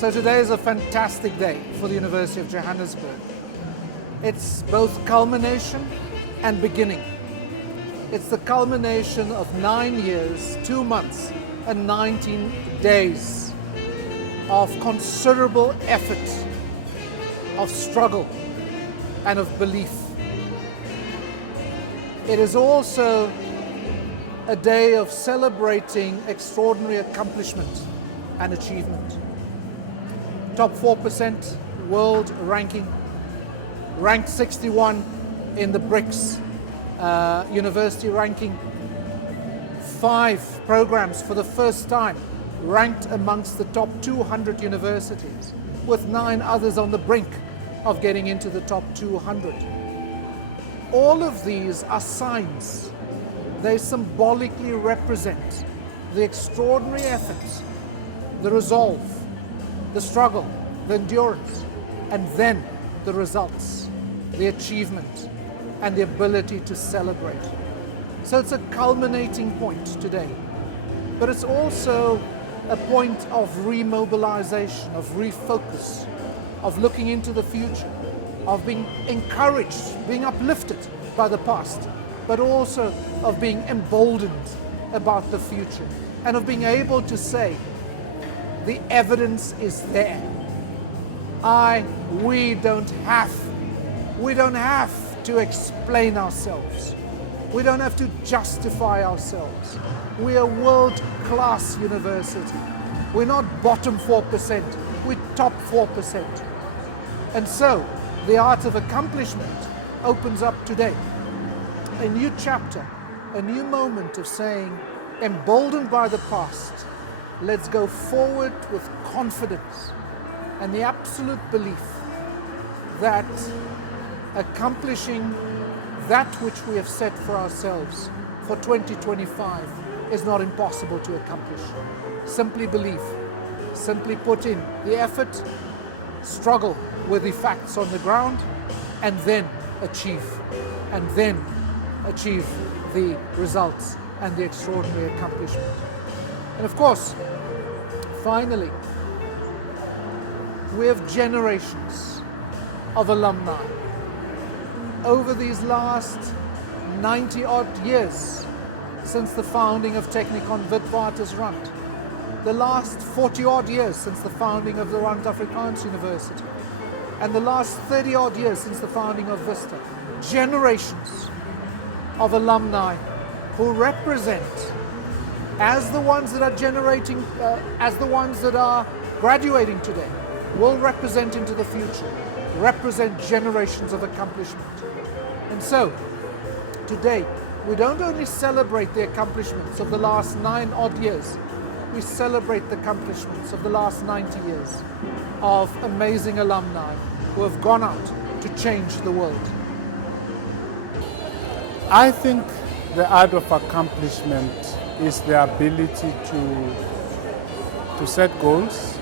So today is a fantastic day for the University of Johannesburg. It's both culmination and beginning. It's the culmination of 9 years, 2 months, and 19 days of considerable effort, of struggle, and of belief. It is also a day of celebrating extraordinary accomplishment and achievement. Top 4% world ranking, ranked 61 in the BRICS university ranking. 5 programs for the first time ranked amongst the top 200 universities, with 9 others on the brink of getting into the top 200. All of these are signs. They symbolically represent the extraordinary efforts, the resolve, the struggle, the endurance, and then the results, the achievement, and the ability to celebrate. So it's a culminating point today, but it's also a point of remobilization, of refocus, of looking into the future, of being encouraged, being uplifted by the past, but also of being emboldened about the future, and of being able to say, the evidence is there. We don't have to explain ourselves. We don't have to justify ourselves. We are a world-class university. We're not bottom 4%, we're top 4%. And so, the art of accomplishment opens up today. A new chapter, a new moment of saying, emboldened by the past, let's go forward with confidence and the absolute belief that accomplishing that which we have set for ourselves for 2025 is not impossible to accomplish. Simply believe, simply put in the effort, struggle with the facts on the ground, and then achieve the results and the extraordinary accomplishment. And of course, finally, we have generations of alumni over these last 90-odd years since the founding of Technikon Witwatersrand, the last 40-odd years since the founding of the Rand Afrikaans University, and the last 30-odd years since the founding of Vista. Generations of alumni who represent, as the ones that are as the ones that are graduating today, will represent into the future, represent generations of accomplishment. And so, today, we don't only celebrate the accomplishments of the last 9 odd years, we celebrate the accomplishments of the last 90 years of amazing alumni who have gone out to change the world. I think the art of accomplishment is the ability to set goals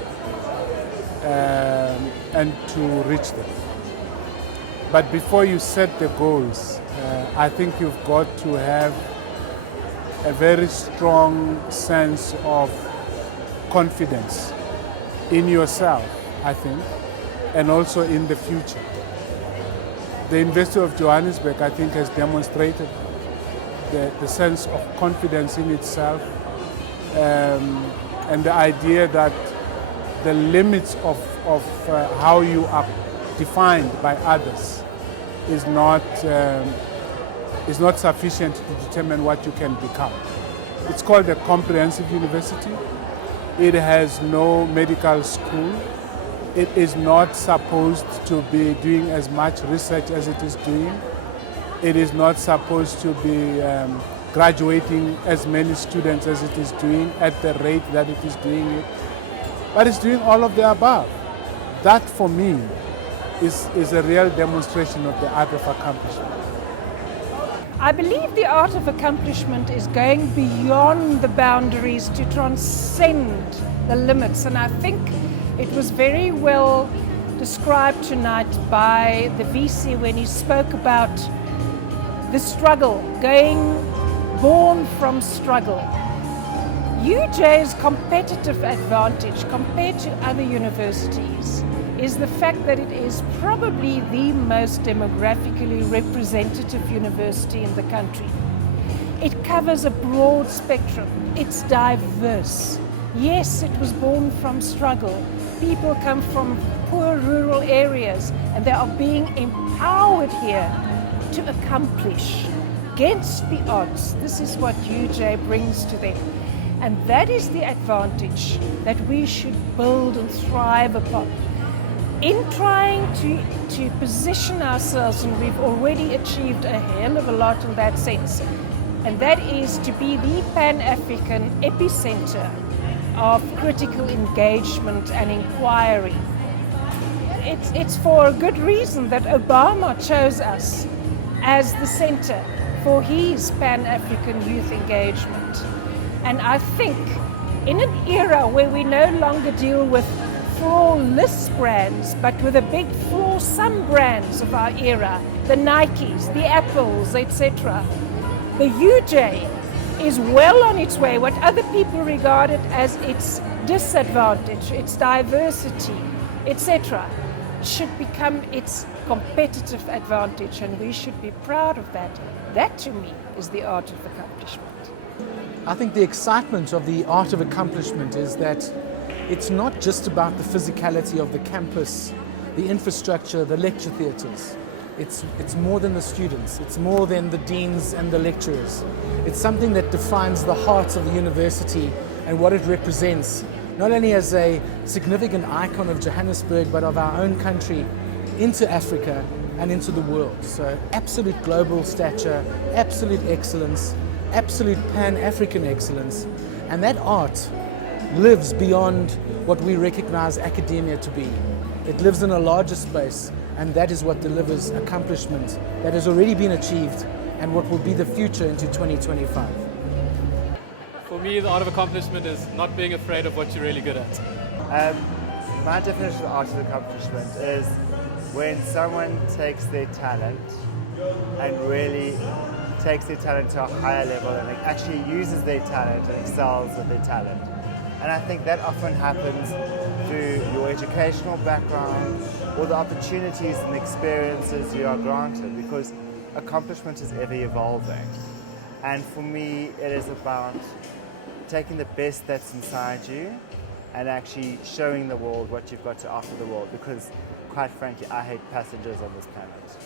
and to reach them. But before you set the goals, I think you've got to have a very strong sense of confidence in yourself, I think, and also in the future. The University of Johannesburg, I think, has demonstrated the sense of confidence in itself, and the idea that the limits of how you are defined by others is not sufficient to determine what you can become. It's called a comprehensive university. It has no medical school. It is not supposed to be doing as much research as it is doing. It is not supposed to be graduating as many students as it is doing at the rate that it is doing it. But it's doing all of the above. That, for me, is a real demonstration of the art of accomplishment. I believe the art of accomplishment is going beyond the boundaries to transcend the limits, and I think it was very well described tonight by the VC when he spoke about the struggle, born from struggle. UJ's competitive advantage compared to other universities is the fact that it is probably the most demographically representative university in the country. It covers a broad spectrum. It's diverse. Yes, it was born from struggle. People come from poor rural areas and they are being empowered here to accomplish against the odds. This is what UJ brings to them. And that is the advantage that we should build and thrive upon. In trying to position ourselves, and we've already achieved a hell of a lot in that sense, and that is to be the Pan-African epicenter of critical engagement and inquiry. It's for a good reason that Obama chose us as the center for his Pan-African youth engagement. And I think in an era where we no longer deal with flawless brands, but with a big flaw, some brands of our era, the Nikes, the Apples, etc., the UJ is well on its way, what other people regarded as its disadvantage, its diversity, etc., should become its competitive advantage, and we should be proud of that. That, to me, is the art of accomplishment. I think the excitement of the art of accomplishment is that it's not just about the physicality of the campus, the infrastructure, the lecture theatres. It's more than the students, it's more than the deans and the lecturers. It's something that defines the heart of the university and what it represents, not only as a significant icon of Johannesburg, but of our own country into Africa and into the world. So absolute global stature, absolute excellence, absolute Pan-African excellence, and that art lives beyond what we recognize academia to be. It lives in a larger space, and that is what delivers accomplishment that has already been achieved and what will be the future into 2025. For me, the art of accomplishment is not being afraid of what you're really good at. My definition of art of accomplishment is when someone takes their talent and really takes their talent to a higher level and actually uses their talent and excels with their talent. And I think that often happens through your educational background or the opportunities and experiences you are granted, because accomplishment is ever evolving. And for me, it is about taking the best that's inside you and actually showing the world what you've got to offer the world, because quite frankly, I hate passengers on this planet.